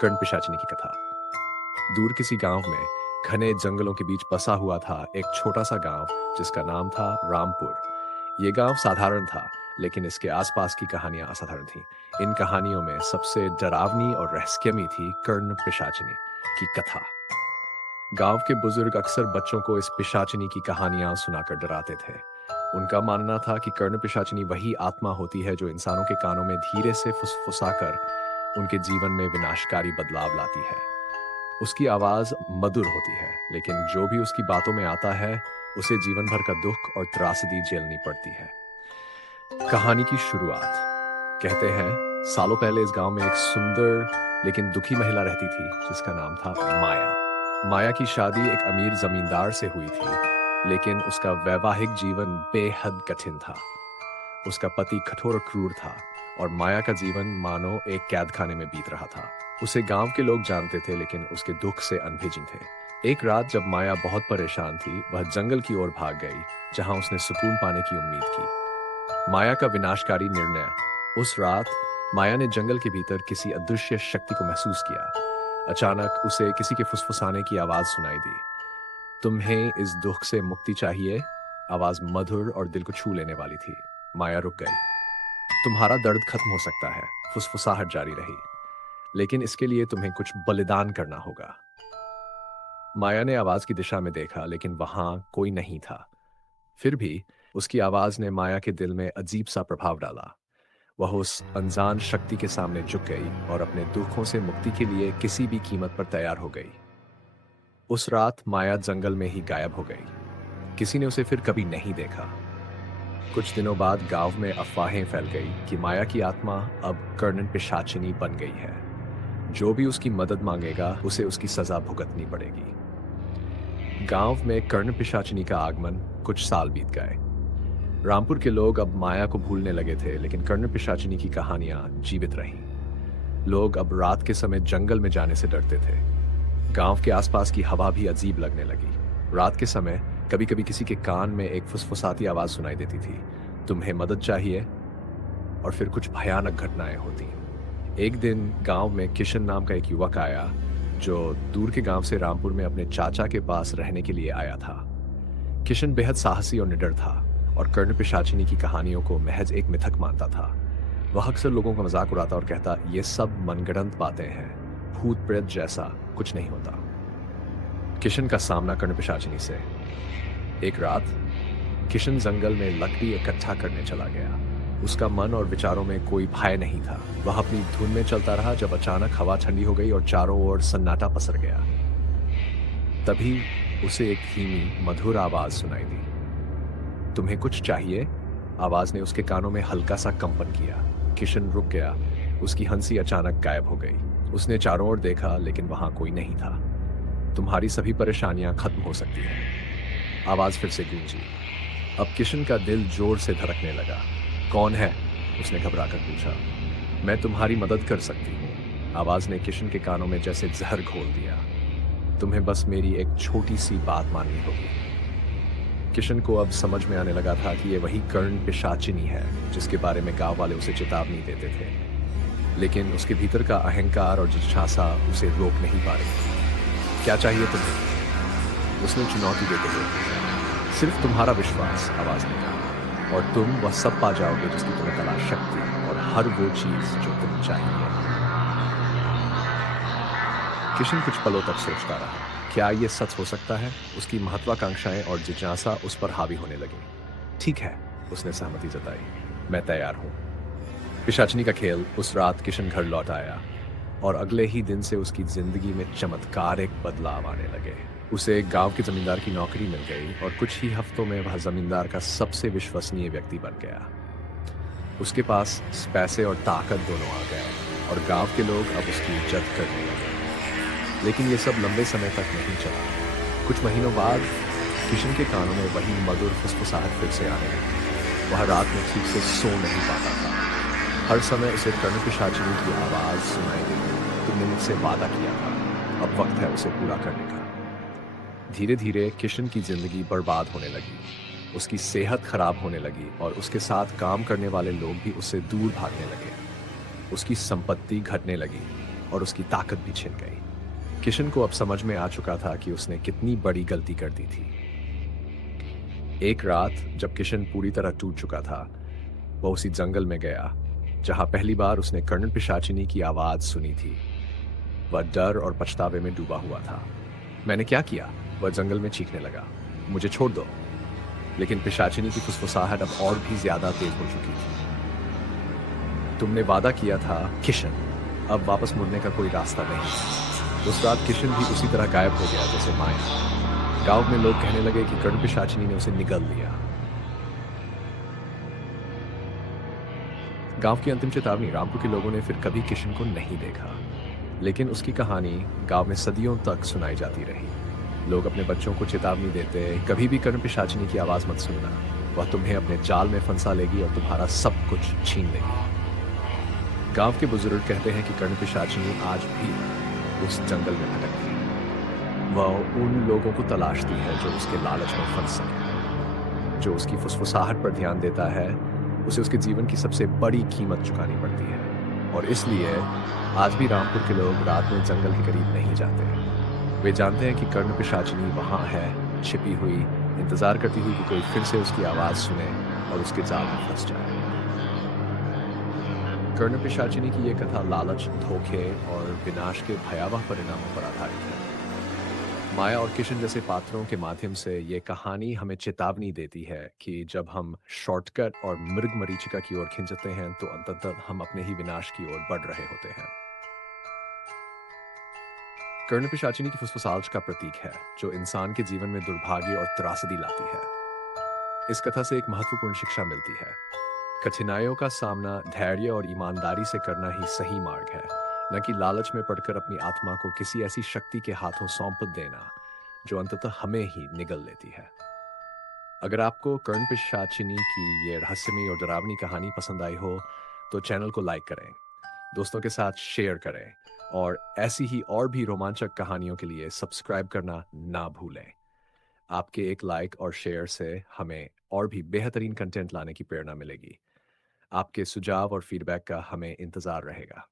कर्ण पिशाचिनी की कथा। दूर किसी गांव में घने जंगलों के बीच बसा हुआ था एक छोटा सा गांव जिसका नाम था रामपुर। ये गांव साधारण था, लेकिन इसके आसपास की कहानियां असाधारण थीं। इन कहानियों में सबसे डरावनी और रहस्यमयी थी कर्ण पिशाचिनी की कथा। गांव के बुजुर्ग अक्सर बच्चों को इस पिशाचिनी की कहानियां सुनाकर डराते थे। उनका मानना था कि कर्ण पिशाचिनी वही आत्मा होती है जो इंसानों के कानों में धीरे से फुसफुसाकर उनके जीवन में विनाशकारी बदलाव लाती है। उसकी आवाज मधुर होती है, लेकिन जो भी उसकी बातों में आता है उसे जीवन भर का दुख और त्रासदी झेलनी पड़ती है। कहानी की शुरुआत। कहते हैं सालों पहले इस गांव में एक सुंदर लेकिन दुखी महिला रहती थी जिसका नाम था माया। माया की शादी एक अमीर जमींदार से हुई थी, लेकिन उसका वैवाहिक जीवन बेहद कठिन था। उसका पति कठोर और क्रूर था और माया का जीवन मानो एक कैद खाने में बीत रहा था। उसे गांव के लोग जानते थे, लेकिन उसके दुख से अनभिज्ञ थे। एक रात जब माया बहुत परेशान थी, वह जंगल की ओर भाग गई जहां उसने सुकून पाने की उम्मीद की। माया का विनाशकारी निर्णय। उस रात माया ने जंगल के भीतर किसी अदृश्य शक्ति को महसूस किया। अचानक उसे किसी के फुसफुसाने की आवाज सुनाई दी। तुम्हें इस दुख से मुक्ति चाहिए? आवाज मधुर और दिल को छू लेने वाली थी। माया रुक गई। तुम्हारा दर्द खत्म हो सकता है, फुसफुसाहट जारी रही, लेकिन इसके लिए तुम्हें कुछ बलिदान करना होगा। माया ने आवाज की दिशा में देखा, लेकिन वहां कोई नहीं था। फिर भी उसकी आवाज ने माया के दिल में अजीब सा प्रभाव डाला। वह उस अनजान शक्ति के सामने झुक गई और अपने दुखों से मुक्ति के लिए किसी भी कीमत पर तैयार हो गई। उस रात माया जंगल में ही गायब हो गई। किसी ने उसे फिर कभी नहीं देखा। कुछ दिनों बाद गांव में अफवाहें फैल गई कि माया की आत्मा अब कर्ण पिशाचिनी बन गई है। जो भी उसकी मदद मांगेगा उसे उसकी सजा भुगतनी पड़ेगी। गांव में कर्ण पिशाचिनी का आगमन। कुछ साल बीत गए। रामपुर के लोग अब माया को भूलने लगे थे, लेकिन कर्ण पिशाचिनी की कहानियां जीवित रहीं। लोग अब रात के समय जंगल में जाने से डरते थे। गांव के आसपास की हवा भी अजीब लगने लगी। रात के समय कभी कभी किसी के कान में एक फुसफुसाती आवाज सुनाई देती थी, तुम्हें मदद चाहिए? और फिर कुछ भयानक घटनाएं होती। एक दिन गांव में किशन नाम का एक युवक आया जो दूर के गांव से रामपुर में अपने चाचा के पास रहने के लिए आया था। किशन बेहद साहसी और निडर था और कर्ण पिशाचिनी की कहानियों को महज एक मिथक मानता था। वह अक्सर लोगों का मजाक उड़ाता और कहता, ये सब मनगढ़ंत बातें हैं, भूत प्रेत जैसा कुछ नहीं होता। किशन का सामना कर्ण पिशाचिनी से। एक रात किशन जंगल में लकड़ी इकट्ठा करने चला गया। उसका मन और विचारों में कोई भय नहीं था। वह अपनी धुन में चलता रहा जब अचानक हवा ठंडी हो गई और चारों ओर सन्नाटा पसर गया। तभी उसे एक धीमी मधुर आवाज सुनाई दी। तुम्हें कुछ चाहिए? आवाज ने उसके कानों में हल्का सा कंपन किया। किशन रुक गया। उसकी हंसी अचानक गायब हो गई। उसने चारों ओर देखा, लेकिन वहां कोई नहीं था। तुम्हारी सभी परेशानियां खत्म हो सकती हैं। आवाज फिर से गूंजी। अब किशन का दिल जोर से धड़कने लगा। कौन है? उसने घबराकर पूछा। मैं तुम्हारी मदद कर सकती हूँ, आवाज ने किशन के कानों में जैसे जहर घोल दिया। तुम्हें बस मेरी एक छोटी सी बात माननी होगी। किशन को अब समझ में आने लगा था कि ये वही कर्ण पिशाचिनी है जिसके बारे में गांव वाले उसे चेतावनी देते थे, लेकिन उसके भीतर का अहंकार और जिज्ञासा उसे रोक नहीं पा रही। क्या चाहिए तुम्हें? उसने चुनौती देते हुए पूछा। सिर्फ तुम्हारा विश्वास, आवाज ने कहा, और तुम वह सब पा जाओगे जिसकी तुम्हें तलाश, शक्ति और हर वो चीज जो तुम्हें चाहिए। किशन कुछ पलों तक सोचता रहा। क्या ये सच हो सकता है? उसकी महत्वाकांक्षाएं और जिज्ञासा उस पर हावी होने लगी। ठीक है, उसने सहमति जताई, मैं तैयार हूं। पिशाचिनी का खेल। उस रात किशन घर लौट आया और अगले ही दिन से उसकी जिंदगी में चमत्कारिक बदलाव आने लगे। उसे एक गांव के जमींदार की नौकरी मिल गई और कुछ ही हफ्तों में वह जमींदार का सबसे विश्वसनीय व्यक्ति बन गया। उसके पास पैसे और ताकत दोनों आ गए और गांव के लोग अब उसकी इज्जत करने लगे। लेकिन ये सब लंबे समय तक नहीं चला। कुछ महीनों बाद किशन के कानों में वही मधुर फुसफुसाहट फिर से आने लगी। वह रात में ठीक से सो नहीं पाता था। हर समय उसे कर्ण पिशाचिनी की आवाज सुनाई देती। तुमने मुझसे वादा किया था, अब वक्त है उसे पूरा करने का। धीरे धीरे किशन की जिंदगी बर्बाद होने लगी। उसकी सेहत खराब होने लगी और उसके साथ काम करने वाले लोग भी उससे दूर भागने लगे। उसकी संपत्ति घटने लगी और उसकी ताकत भी छिन गई। किशन को अब समझ में आ चुका था कि उसने कितनी बड़ी गलती कर दी थी। एक रात जब किशन पूरी तरह टूट चुका था, वह उसी जंगल में गया जहां पहली बार उसने कर्ण पिशाचिनी की आवाज सुनी थी। वह डर और पछतावे में डूबा हुआ था। मैंने क्या किया? वह जंगल में चीखने लगा। मुझे छोड़ दो। लेकिन पिशाचिनी की फुसफुसाहट अब और भी ज्यादा तेज हो चुकी थी। तुमने वादा किया था किशन, अब वापस मुड़ने का कोई रास्ता नहीं। उस रात किशन भी उसी तरह गायब हो गया जैसे माया। गांव में लोग कहने लगे कि कर्ण पिशाचिनी ने उसे निगल लिया। गांव की अंतिम चेतावनी। रामपुर के लोगों ने फिर कभी किशन को नहीं देखा, लेकिन उसकी कहानी गांव में सदियों तक सुनाई जाती रही। लोग अपने बच्चों को चेतावनी देते, कभी भी कर्ण पिशाचिनी की आवाज मत सुनना। वह तुम्हें अपने जाल में फंसा लेगी और तुम्हारा सब कुछ छीन लेगी। गांव के बुजुर्ग कहते हैं कि कर्ण पिशाचिनी आज भी उस जंगल में भटकती है। वह उन लोगों को तलाशती है जो उसके लालच में फंस सके। जो उसकी फुसफुसाहट पर ध्यान देता है, उसे उसके जीवन की सबसे बड़ी कीमत चुकानी पड़ती है। और इसलिए आज भी रामपुर के लोग रात में जंगल के करीब नहीं जाते। वे जानते हैं कि कर्ण पिशाचिनी वहां है, छिपी हुई, इंतजार करती हुई कि कोई फिर से उसकी आवाज सुने और उसके जाल में फंस जाए। कर्ण पिशाचिनी की यह कथा लालच, धोखे और विनाश के भयावह परिणामों पर आधारित है। माया और किशन जैसे पात्रों के माध्यम से ये कहानी हमें चेतावनी देती है कि जब हम शॉर्टकट और मृग मरीचिका की ओर खिंचते हैं तो अंततः हम अपने ही विनाश की ओर बढ़ रहे होते हैं। कर्ण पिशाचिनी की फुसफुसाहट का प्रतीक है, जो इंसान के जीवन में दुर्भाग्य और त्रासदी लाती है। इस कथा से एक महत्वपूर्ण शिक्षा मिलती है। कठिनाइयों का सामना धैर्य और ईमानदारी से करना ही सही मार्ग है, न कि लालच में पड़कर अपनी आत्मा को किसी ऐसी शक्ति के हाथों सौंप देना जो अंततः हमें ही निगल लेती है। अगर आपको कर्ण पिशाचिनी की ये रहस्यमयी और डरावनी कहानी पसंद आई हो, तो चैनल को लाइक करें, दोस्तों के साथ शेयर करें और ऐसी ही और भी रोमांचक कहानियों के लिए सब्सक्राइब करना ना भूलें। आपके एक लाइक और शेयर से हमें और भी बेहतरीन कंटेंट लाने की प्रेरणा मिलेगी। आपके सुझाव और फीडबैक का हमें इंतज़ार रहेगा।